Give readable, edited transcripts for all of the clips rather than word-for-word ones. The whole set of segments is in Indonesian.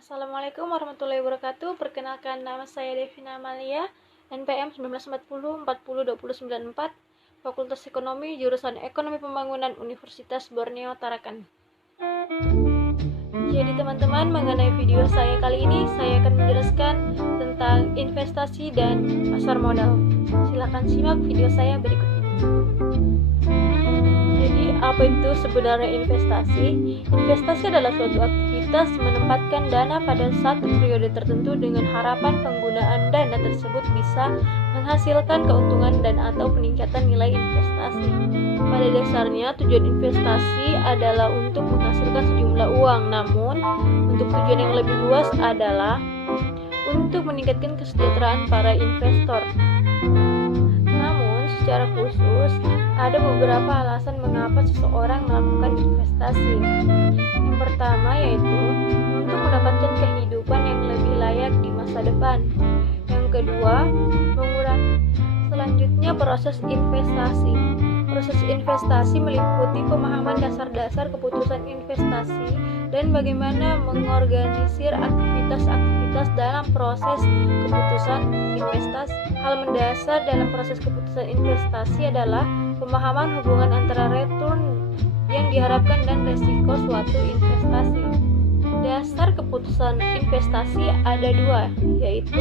Assalamualaikum warahmatullahi wabarakatuh. Perkenalkan, nama saya Devina Amalia, NPM 1940 40 2094, Fakultas Ekonomi, jurusan Ekonomi Pembangunan, Universitas Borneo Tarakan. Jadi teman-teman, mengenai video saya kali ini, saya akan menjelaskan tentang investasi dan pasar modal. Silakan simak video saya berikut ini. Jadi, apa itu sebenarnya investasi? Investasi adalah suatu aktivitas menempatkan dana pada satu periode tertentu dengan harapan penggunaan dana tersebut bisa menghasilkan keuntungan dan atau peningkatan nilai investasi. Pada dasarnya, tujuan investasi adalah untuk menghasilkan sejumlah uang, namun untuk tujuan yang lebih luas adalah untuk meningkatkan kesejahteraan para investor. Namun, secara khusus, ada beberapa alasan mengapa seseorang melakukan investasi. Yang pertama yaitu untuk mendapatkan kehidupan yang lebih layak di masa depan. Yang kedua, mengurangi. Selanjutnya, proses investasi. Proses investasi meliputi pemahaman dasar-dasar keputusan investasi dan bagaimana mengorganisir aktivitas-aktivitas dalam proses keputusan investasi. Hal mendasar dalam proses keputusan investasi adalah pemahaman hubungan antara return yang diharapkan dan resiko suatu investasi. Dasar keputusan investasi ada dua, yaitu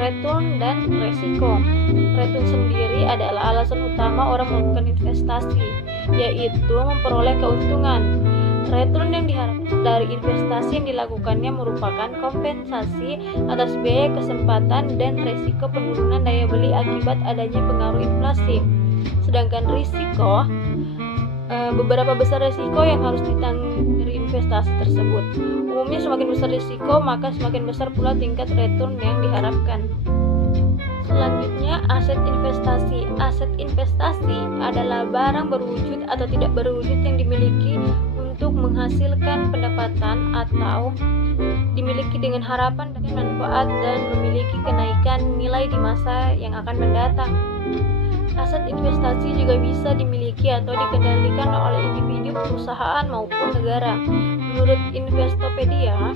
return dan resiko. Return sendiri adalah alasan utama orang melakukan investasi, yaitu memperoleh keuntungan. Return yang diharapkan dari investasi yang dilakukannya merupakan kompensasi atas biaya kesempatan dan resiko penurunan daya beli akibat adanya pengaruh inflasi. Sedangkan risiko, beberapa besar risiko yang harus ditanggung dari investasi tersebut. Umumnya semakin besar risiko, maka semakin besar pula tingkat return yang diharapkan. Selanjutnya, aset investasi. Aset investasi adalah barang berwujud atau tidak berwujud yang dimiliki untuk menghasilkan pendapatan atau dimiliki dengan harapan dan manfaat dan memiliki kenaikan nilai di masa yang akan mendatang. Aset investasi juga bisa dimiliki atau dikendalikan oleh individu, perusahaan, maupun negara. Menurut Investopedia,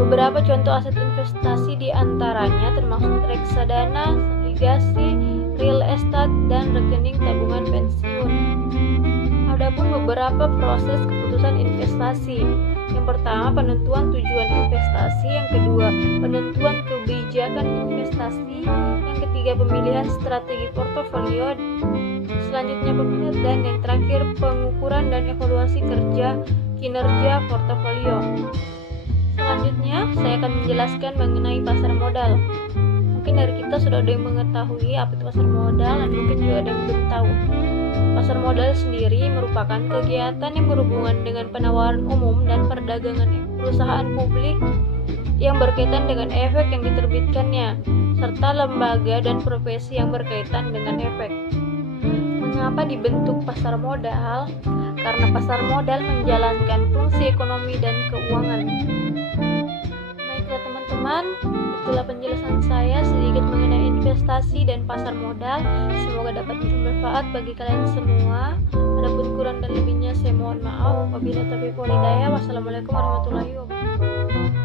beberapa contoh aset investasi diantaranya termasuk reksadana, obligasi, real estate, dan rekening tabungan pensiun. Adapun beberapa proses keputusan investasi. Yang pertama, penentuan tujuan investasi. Yang kedua, penentuan kebijakan investasi. Yang ketiga, pemilihan strategi portofolio. Selanjutnya, pemilihan, dan yang terakhir, pengukuran dan evaluasi kinerja portofolio. Selanjutnya, saya akan menjelaskan mengenai pasar modal. Mungkin dari kita sudah ada yang mengetahui apa itu pasar modal, dan mungkin juga ada yang belum tahu. Pasar modal sendiri merupakan kegiatan yang berhubungan dengan penawaran umum dan perdagangan perusahaan publik yang berkaitan dengan efek yang diterbitkannya, serta lembaga dan profesi yang berkaitan dengan efek. Mengapa dibentuk pasar modal? Karena pasar modal menjalankan fungsi ekonomi dan keuangan. Baiklah teman-teman, itulah penjelasan saya sedikit mengenai investasi dan pasar modal. Semoga dapat bermanfaat bagi kalian semua. Adapun kurang dan lebihnya saya mohon maaf. Wabillahi taufiq wal hidayah. Wassalamualaikum warahmatullahi wabarakatuh.